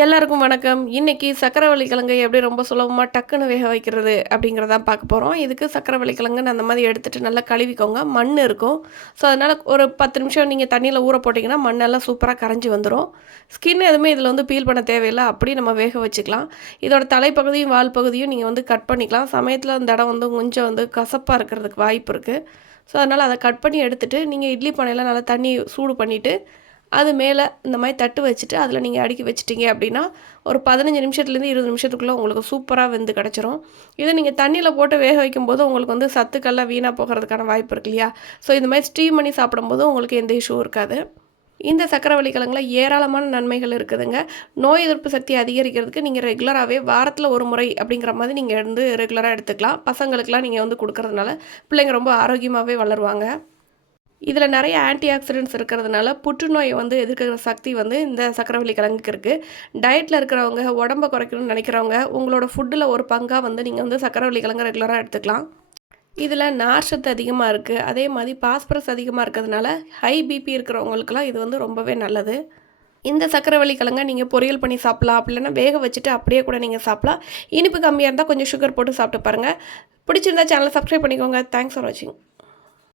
எல்லாருக்கும் வணக்கம். இன்றைக்கி சக்கரவள்ளி கிழங்கு எப்படி ரொம்ப சுலபமாக டக்குன்னு வேக வைக்கிறது அப்படிங்கிறதான் பார்க்க போகிறோம் இதுக்கு சக்கரவள்ளி கிழங்கு அந்த மாதிரி எடுத்துகிட்டு நல்லா கழுவிக்கோங்க. மண் இருக்கும். ஸோ அதனால் ஒரு பத்து நிமிஷம் நீங்கள் தண்ணியில் ஊற போட்டிங்கன்னா மண்ணெல்லாம் சூப்பராக கரைஞ்சி வந்துடும் ஸ்கின் எதுவுமே இதில் வந்து பீல் பண்ண தேவையில்லை. அப்படி நம்ம வேக வச்சுக்கலாம். இதோட தலைப்பகுதியும் வால் பகுதியும் நீங்கள் வந்து கட் பண்ணிக்கலாம். சமயத்தில் அந்த இடம் வந்து கொஞ்சம் வந்து கசப்பாக இருக்கிறதுக்கு வாய்ப்பு இருக்குது ஸோ அதனால் அதை கட் பண்ணி எடுத்துகிட்டு நீங்கள் இட்லி பானையில் நல்லா தண்ணி சூடு பண்ணிவிட்டு அது மேலே இந்த மாதிரி தட்டு வச்சுட்டு அதில் நீங்கள் அடுக்கி வச்சிட்டிங்க அப்படின்னா ஒரு பதினஞ்சு நிமிஷத்துலேருந்து இருபது நிமிஷத்துக்குள்ளே உங்களுக்கு சூப்பராக வெந்து கிடச்சிரும். இதை நீங்கள் தண்ணியில் போட்டு வேக வைக்கும்போது உங்களுக்கு வந்து சத்துக்கள்லாம் வீணாக போகிறதுக்கான வாய்ப்பு இருக்கு இல்லையா? ஸோ இந்த மாதிரி ஸ்டீம் பண்ணி சாப்பிடும்போது உங்களுக்கு எந்த இஷ்யூ இருக்காது. இந்த சக்கரவள்ளி கிழங்குல ஏராளமான நன்மைகள் இருக்குதுங்க. நோய் எதிர்ப்பு சக்தி அதிகரிக்கிறதுக்கு நீங்கள் ரெகுலராகவே வாரத்தில் ஒரு முறை அப்படிங்கிற மாதிரி நீங்கள் வந்து ரெகுலராக எடுத்துக்கலாம். பசங்களுக்கெலாம் நீங்கள் வந்து கொடுக்கறதுனால பிள்ளைங்க ரொம்ப ஆரோக்கியமாகவே வளருவாங்க. இதில் நிறைய ஆன்டி ஆக்சிடென்ட்ஸ் இருக்கிறதுனால புற்றுநோயை வந்து எதிர்க்கிற சக்தி வந்து இந்த சக்கரவள்ளி கிழங்குக்கு இருக்குது டயட்டில் இருக்கிறவங்க உடம்ப குறைக்கணும்னு நினைக்கிறவங்க உங்களோட ஃபுட்டில் ஒரு பங்காக வந்து நீங்கள் வந்து சக்கரவள்ளி கிழங்கு ரெகுலராக எடுத்துக்கலாம். இதில் நார்ச்சத்து அதிகமாக இருக்குது அதே மாதிரி பாஸ்பரஸ் அதிகமாக இருக்கிறதுனால ஹை பிபி இருக்கிறவங்களுக்குலாம் இது வந்து ரொம்பவே நல்லது. இந்த சக்கரவள்ளி கிழங்க நீங்கள் பொரியல் பண்ணி சாப்பிட்லாம். அப்படி இல்லைன்னா வேக வச்சுட்டு அப்படியே கூட நீங்கள் சாப்பிட்லாம். இனிப்பு கம்மியாக இருந்தால் கொஞ்சம் சுகர் போட்டு சாப்பிட்டு பாருங்கள் பிடிச்சிருந்தா சேனலை சப்ஸ்கிரைப் பண்ணிக்கோங்க. தேங்க்ஸ் ஃபார் வாட்சிங்